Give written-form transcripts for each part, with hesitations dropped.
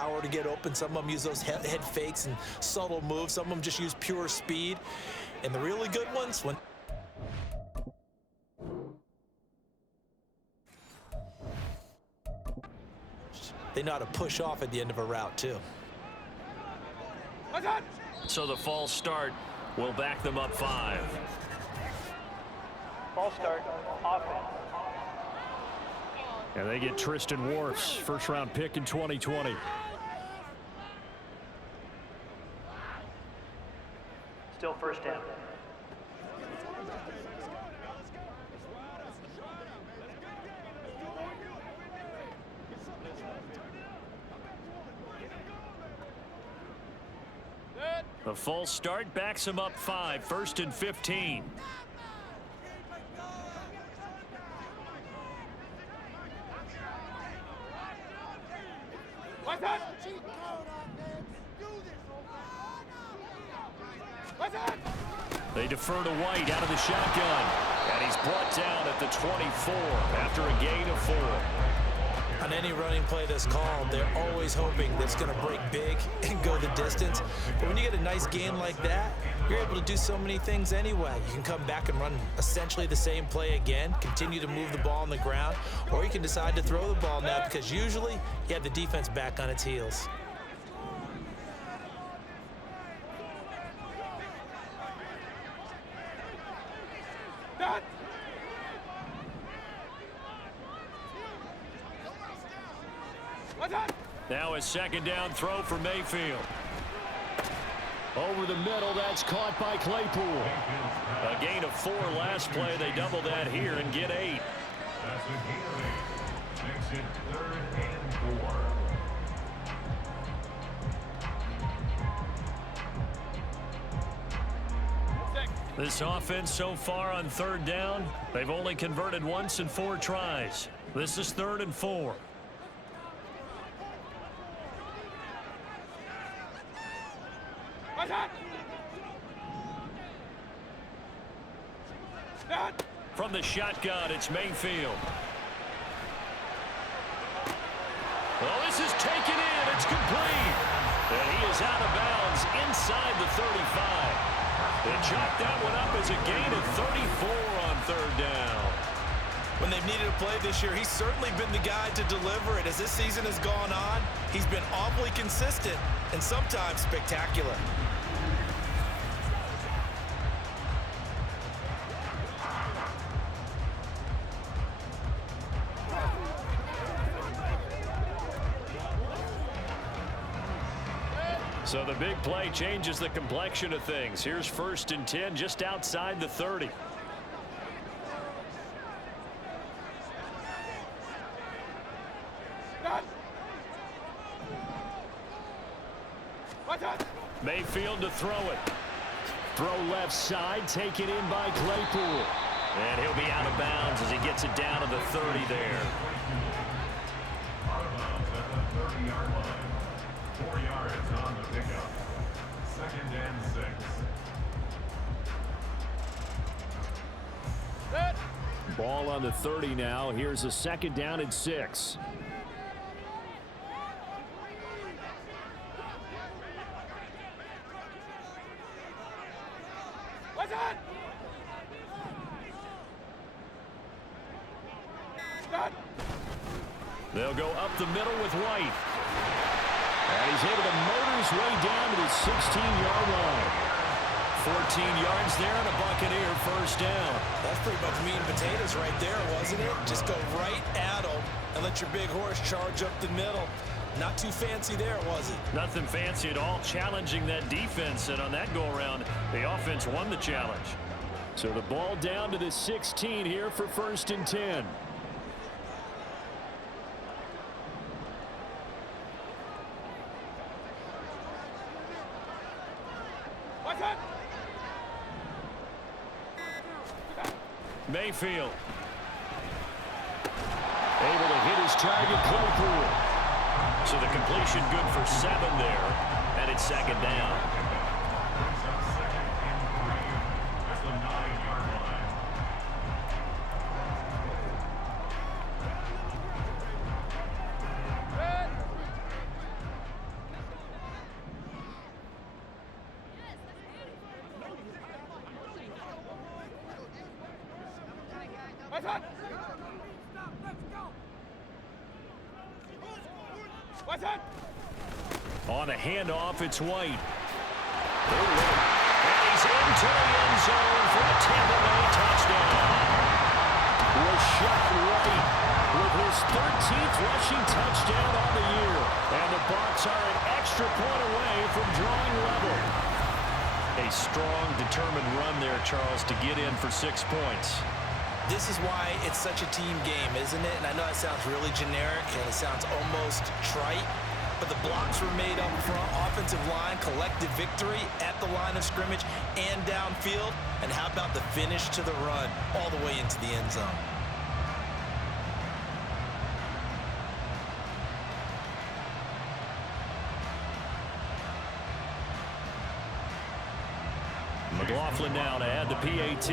power to get open. Some of them use those head fakes and subtle moves. Some of them just use pure speed. And the really good ones, when they know how to push off at the end of a route, too. So the false start will back them up 5. False start, offense. And they get Tristan Wirfs, first-round pick in 2020. Still first down. The false start backs him up 5, 1st and 15. They defer to White out of the shotgun. And he's brought down at the 24 after a gain of 4. On any running play that's called, they're always hoping that it's going to break big and go the distance. But when you get a nice gain like that, you're able to do so many things anyway. You can come back and run essentially the same play again, continue to move the ball on the ground, or you can decide to throw the ball now because usually you have the defense back on its heels. Now a second down throw for Mayfield. Over the middle, that's caught by Claypool. A gain of 4 last play. They double that here and get 8. That's a gain of 8. Makes it 3rd and 4. This offense so far on 3rd down, they've only converted once in 4 tries. This is 3rd and 4. From the shotgun, it's Mayfield. Well, this is taken in. It's complete. And he is out of bounds inside the 35. They chalked that one up as a gain of 34 on 3rd down. When they've needed a play this year, he's certainly been the guy to deliver it. As this season has gone on, he's been awfully consistent and sometimes spectacular. So the big play changes the complexion of things. Here's 1st and 10 just outside the 30. Mayfield to throw it. Throw left side, taken in by Claypool. And he'll be out of bounds as he gets it down to the 30 there. Out of bounds at the 30-yard line. 4 yards on the pickup. 2nd and 6. Ball on the 30 now. Here's a 2nd down and 6. They'll go up the middle with White. And he's able to motor his way down to the 16-yard line. 14 yards there and a Buccaneer 1st down. That's pretty much meat and potatoes right there, wasn't it? Just go right at him and let your big horse charge up the middle. Not too fancy there, was it? Nothing fancy at all, challenging that defense. And on that go-around, the offense won the challenge. So the ball down to the 16 here for 1st and 10. Mayfield. Able to hit his target, Claypool. So the completion good for 7 there. And it's 2nd down. Brings up 2nd and 3. That's the 9-yard line. On the handoff, it's White. And he's into the end zone for a Tampa Bay touchdown. Rashad White with his 13th rushing touchdown on the year. And the Bucs are an extra point away from drawing level. A strong, determined run there, Charles, to get in for 6 points. This is why it's such a team game, isn't it? And I know it sounds really generic and it sounds almost trite, but the blocks were made up front, offensive line, collective victory at the line of scrimmage and downfield. And how about the finish to the run all the way into the end zone? McLaughlin now to add the PAT.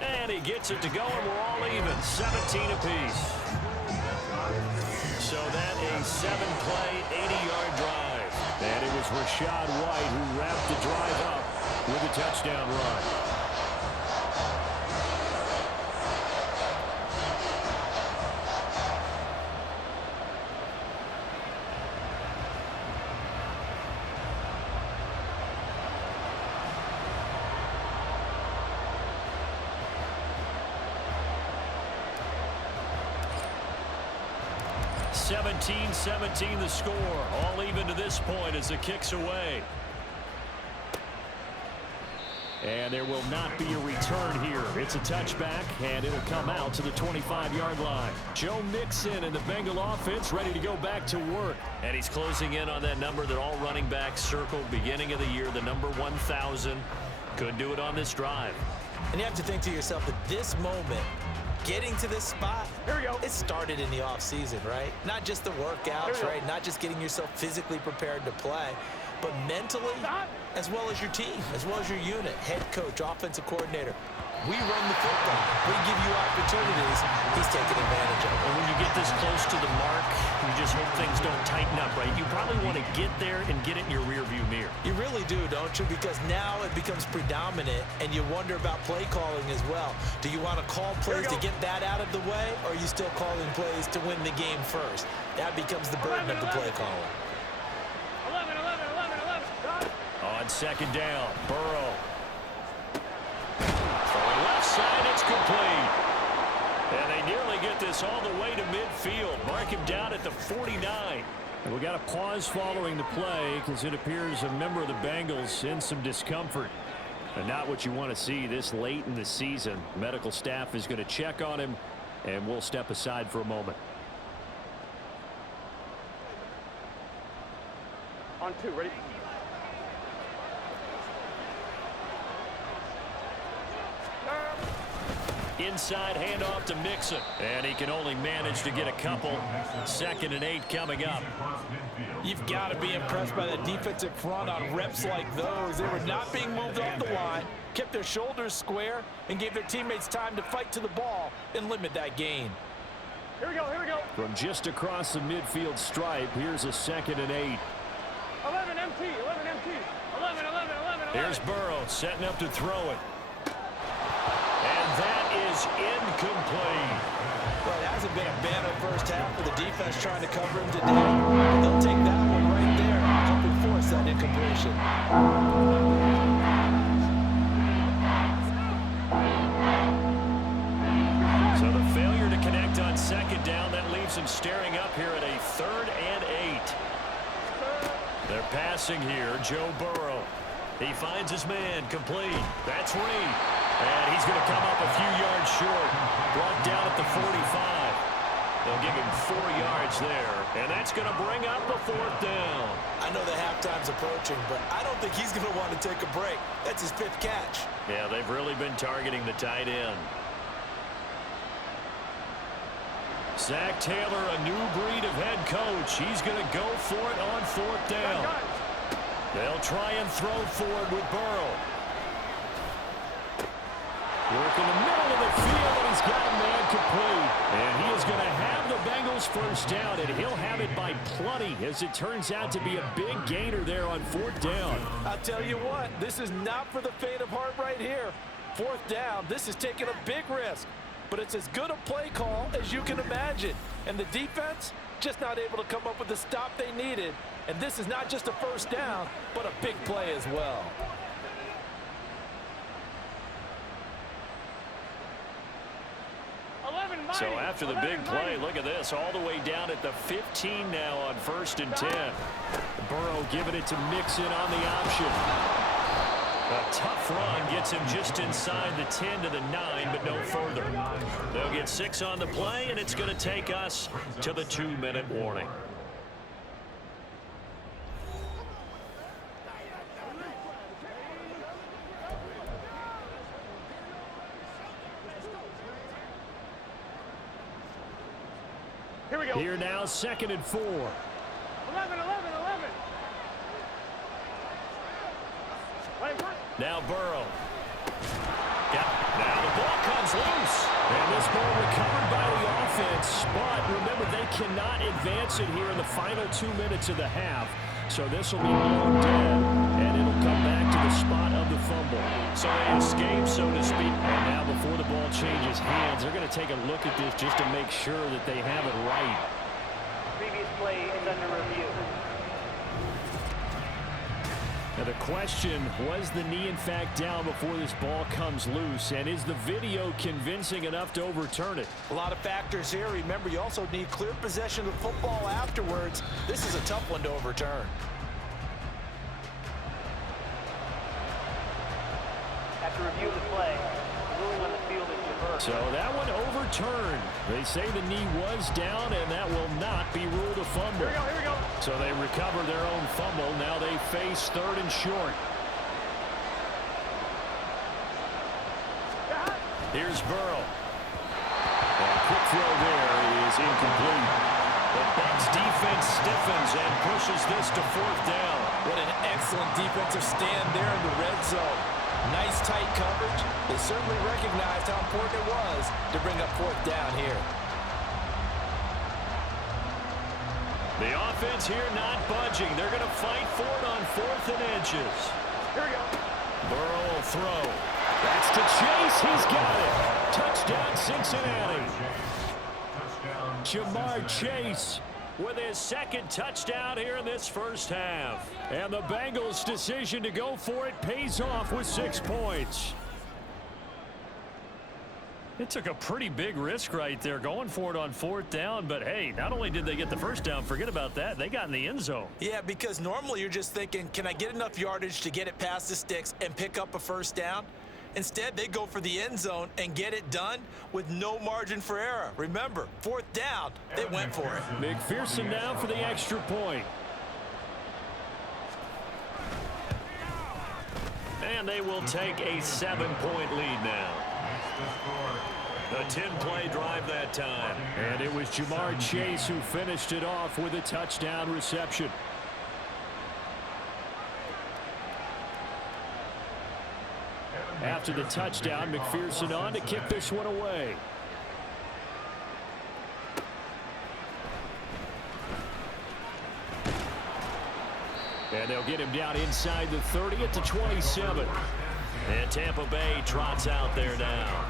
And he gets it to go, and we're all even, 17 apiece. So that a 7-play, 80-yard drive. And it was Rashad White who wrapped the drive up with a touchdown run. (17-17) the score. All even to this point as the kick's away. And there will not be a return here. It's a touchback, and it'll come out to the 25-yard line. Joe Mixon and the Bengal offense ready to go back to work. And he's closing in on that number that all running backs circled beginning of the year, the number 1,000. Could do it on this drive. And you have to think to yourself, at this moment, getting to this spot, here we go. It started in the offseason, right? Not just the workouts, right? Not just getting yourself physically prepared to play, but mentally, as well as your team, as well as your unit, head coach, offensive coordinator. We run the football. We give you opportunities. He's taking advantage of it. And when you get this close to the mark, you just hope things don't tighten up, right? You probably want to get there and get it in your rearview mirror. You really do, don't you? Because now it becomes predominant, and you wonder about play calling as well. Do you want to call plays to get that out of the way, or are you still calling plays to win the game first? That becomes the burden of the play calling. 11. On second down, Burrow. Left side, it's complete. And they nearly get this all the way to midfield. Mark him down at the 49. And we got a pause following the play because it appears a member of the Bengals in some discomfort. And not what you want to see this late in the season. Medical staff is going to check on him, and we'll step aside for a moment. On 2, ready? Inside handoff to Mixon. And he can only manage to get a couple. 2nd and 8 coming up. You've got to be impressed by the defensive front on reps like those. They were not being moved off the line, kept their shoulders square, and gave their teammates time to fight to the ball and limit that gain. Here we go. From just across the midfield stripe, here's a 2nd and 8. 11 MT. 11. Here's Burrow setting up to throw it. And that is incomplete. Well, it hasn't been a banner first half for the defense trying to cover him today. But they'll take that one right there, helping force that incompletion. So the failure to connect on second down, that leaves him staring up here at a 3rd and 8. They're passing here, Joe Burrow. He finds his man, complete. That's Reed. And he's going to come up a few yards short. Brought down at the 45. They'll give him 4 yards there. And that's going to bring up a 4th down. I know the halftime's approaching, but I don't think he's going to want to take a break. That's his 5th catch. Yeah, they've really been targeting the tight end. Zach Taylor, a new breed of head coach. He's going to go for it on 4th down. They'll try and throw for it with Burrow. Working the middle of the field, and he's got a man complete. And he is going to have the Bengals first down, and he'll have it by plenty, as it turns out to be a big gainer there on 4th down. I'll tell you what, this is not for the faint of heart right here. 4th down, this is taking a big risk. But it's as good a play call as you can imagine. And the defense, just not able to come up with the stop they needed. And this is not just a first down, but a big play as well. So after the big play, look at this, all the way down at the 15 now on 1st and 10. Burrow giving it to Mixon on the option. A tough run gets him just inside the 10 to the 9, but no further. They'll get 6 on the play, and it's going to take us to the 2-minute warning. Here we go. Here now, 2nd and 4. 11, 11, 11. Now Burrow. Yeah, now the ball comes loose. And this ball recovered by the offense. But remember, they cannot advance it here in the final 2 minutes of the half. So this will be blown dead, and it'll come back to the spot of the fumble. So they escape, so to speak. And now before the ball changes hands, they're going to take a look at this just to make sure that they have it right. Previous play is under review. Now the question, was the knee in fact down before this ball comes loose? And is the video convincing enough to overturn it? A lot of factors here. Remember, you also need clear possession of the football afterwards. This is a tough one to overturn. After review of the play, the ruling on the field is reversed. So that one overturned. They say the knee was down, and that will not be ruled a fumble. Here we go, here we go. So they recover their own fumble. Now they face 3rd and short. Here's Burrow. A quick throw there is incomplete. The Bucs defense stiffens and pushes this to 4th down. What an excellent defensive stand there in the red zone. Nice tight coverage. They certainly recognized how important it was to bring up 4th down here. The offense here not budging. They're going to fight for it on 4th and inches. Here we go. Burrow will throw. That's to Chase. He's got it. Touchdown, Cincinnati. Jamar Chase with his 2nd touchdown here in this first half. And the Bengals' decision to go for it pays off with 6 points. It took a pretty big risk right there going for it on 4th down, but hey, not only did they get the first down, forget about that, they got in the end zone. Yeah, because normally you're just thinking, can I get enough yardage to get it past the sticks and pick up a first down? Instead, they go for the end zone and get it done with no margin for error. Remember, 4th down, they went for it. McPherson now for the extra point. And they will take a 7-point lead now. A 10-play drive that time. And it was Jamar Chase who finished it off with a touchdown reception. After the touchdown, McPherson on to kick this one away. And they'll get him down inside the 30 at the 27. And Tampa Bay trots out there now.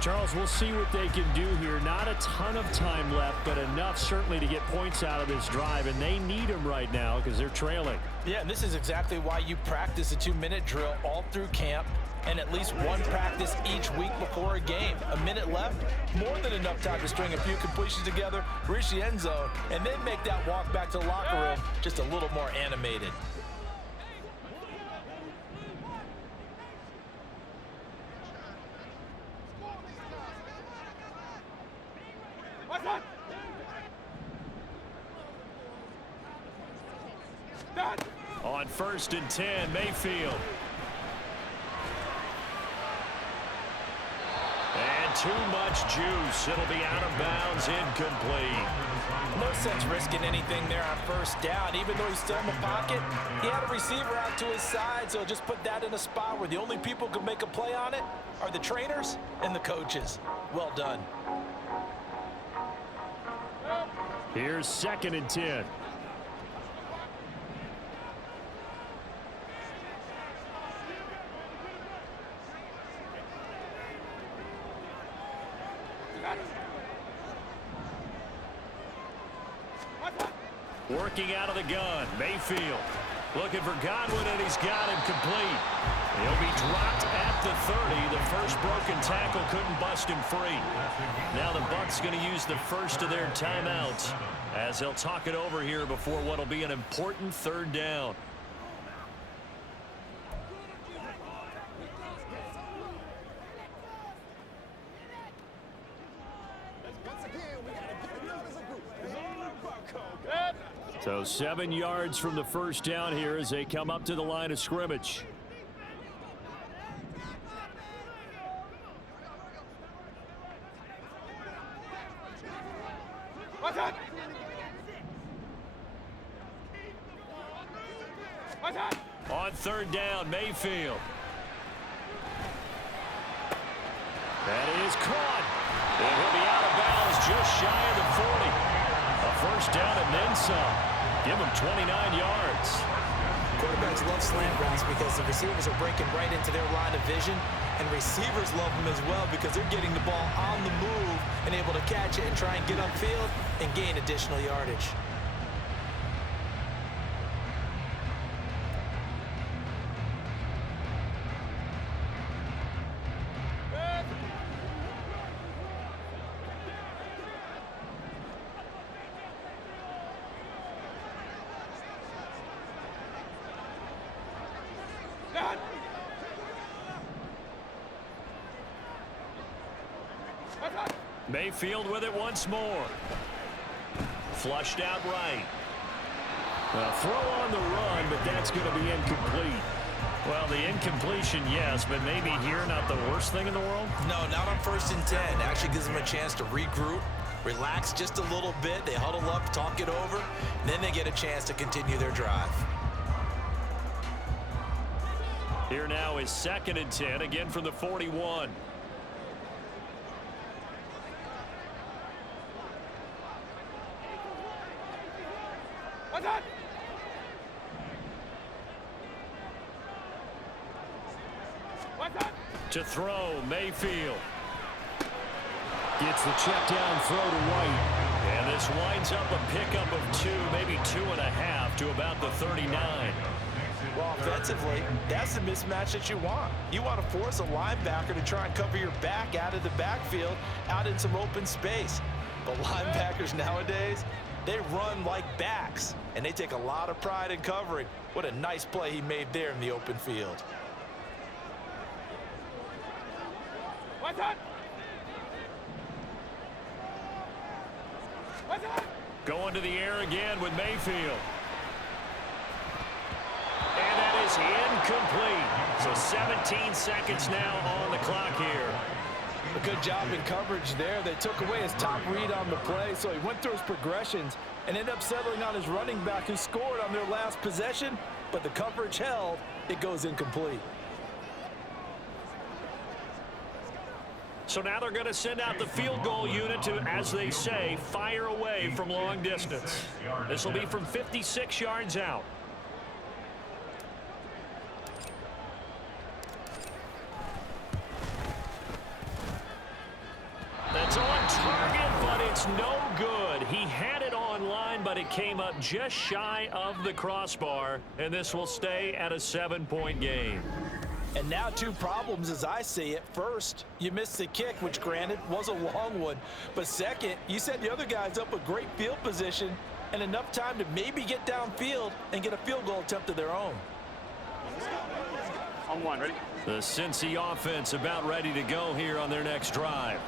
Charles, we'll see what they can do here. Not a ton of time left, but enough certainly to get points out of this drive, and they need them right now because they're trailing. Yeah, and this is exactly why you practice a 2-minute drill all through camp and at least one practice each week before a game. A minute left, more than enough time to string a few completions together, reach the end zone, and then make that walk back to the locker room just a little more animated. On 1st and 10, Mayfield. And too much juice. It'll be out of bounds, incomplete. No sense risking anything there on first down. Even though he's still in the pocket, he had a receiver out to his side, so just put that in a spot where the only people who can make a play on it are the trainers and the coaches. Well done. Here's 2nd and 10. Working out of the gun, Mayfield. Looking for Godwin, and he's got him complete. He'll be dropped at the 30. The first broken tackle couldn't bust him free. Now the Bucs going to use the first of their timeouts as they'll talk it over here before what will be an important 3rd down. So 7 yards from the first down here as they come up to the line of scrimmage. On 3rd down, Mayfield. That is caught. And he'll be out of bounds just shy of the 40. A first down and then some. Give him 29 yards. Quarterbacks love slant routes because the receivers are breaking right into their line of vision, and receivers love them as well because they're getting the ball on the move and able to catch it and try and get upfield and gain additional yardage. Mayfield with it once more. Flushed out right. A throw on the run, but that's going to be incomplete. Well, the incompletion, yes, but maybe here not the worst thing in the world? No, not on 1st and 10. Actually gives them a chance to regroup, relax just a little bit. They huddle up, talk it over, and then they get a chance to continue their drive. Here now is 2nd and 10, again from the 41. To throw, Mayfield. Gets the check down throw to White. And this winds up a pickup of 2, maybe 2.5 to about the 39. Well, offensively, that's the mismatch that you want. You want to force a linebacker to try and cover your back out of the backfield, out in some open space. But linebackers nowadays, they run like backs, and they take a lot of pride in covering. What a nice play he made there in the open field. Going to the air again with Mayfield. And that is incomplete. So 17 seconds now on the clock here. A good job in coverage there. They took away his top read on the play, so he went through his progressions and ended up settling on his running back who scored on their last possession, but the coverage held. It goes incomplete. So now they're going to send out the field goal unit to, as they say, fire away from long distance. This will be from 56 yards out. That's on target, but it's no good. He had it on line, but it came up just shy of the crossbar, and this will stay at a 7-point game. And now 2 problems as I see it. First, you missed the kick, which granted was a long one. But second, you set the other guys up with great field position and enough time to maybe get downfield and get a field goal attempt of their own. On 1, ready? The Cincy offense about ready to go here on their next drive.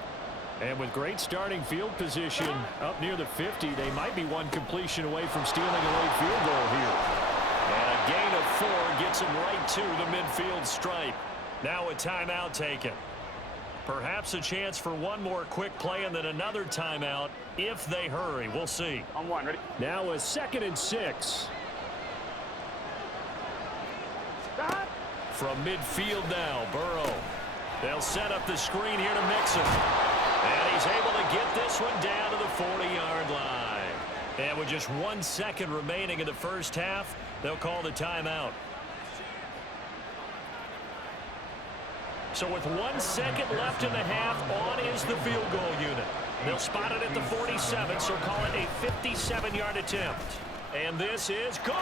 And with great starting field position up near the 50, they might be one completion away from stealing a late field goal here. And a gain of 4 gets him right to the midfield stripe. Now a timeout taken. Perhaps a chance for one more quick play and then another timeout if they hurry. We'll see. On one, ready? Now a 2nd and 6. Stop. From midfield now, Burrow. They'll set up the screen here to Mixon. And he's able to get this one down to the 40-yard line. And with just 1 second remaining in the first half, they'll call the timeout. So with 1 second left in the half, on is the field goal unit. They'll spot it at the 47, so call it a 57-yard attempt. And this is good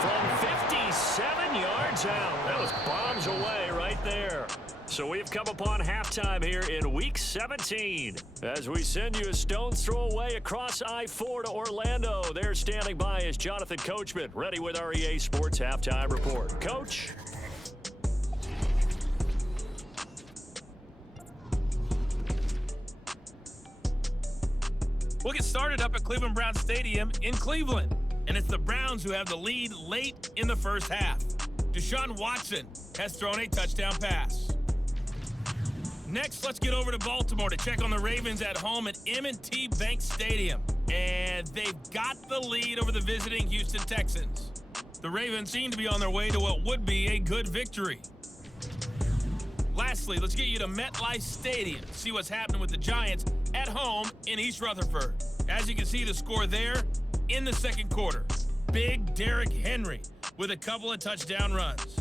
from 57 yards out. That was bombs away right there. So we've come upon halftime here in Week 17. As we send you a stone's throw away across I-4 to Orlando. There standing by is Jonathan Coachman, ready with our EA Sports Halftime Report. Coach? We'll get started up at Cleveland Browns Stadium in Cleveland. And it's the Browns who have the lead late in the first half. Deshaun Watson has thrown a touchdown pass. Next, let's get over to Baltimore to check on the Ravens at home at M&T Bank Stadium. And they've got the lead over the visiting Houston Texans. The Ravens seem to be on their way to what would be a good victory. Lastly, let's get you to MetLife Stadium to see what's happening with the Giants at home in East Rutherford. As you can see, the score there in the second quarter. Big Derrick Henry with a couple of touchdown runs.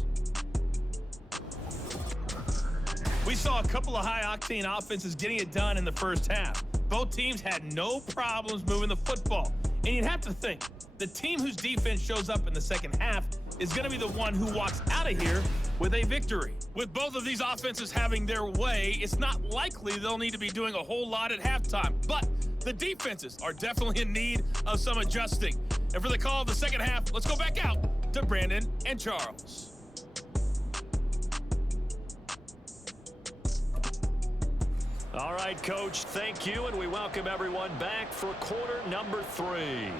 We saw a couple of high-octane offenses getting it done in the first half. Both teams had no problems moving the football. And you'd have to think, the team whose defense shows up in the second half is going to be the one who walks out of here with a victory. With both of these offenses having their way, it's not likely they'll need to be doing a whole lot at halftime. But the defenses are definitely in need of some adjusting. And for the call of the second half, let's go back out to Brandon and Charles. All right, Coach, thank you, and we welcome everyone back for quarter number 3.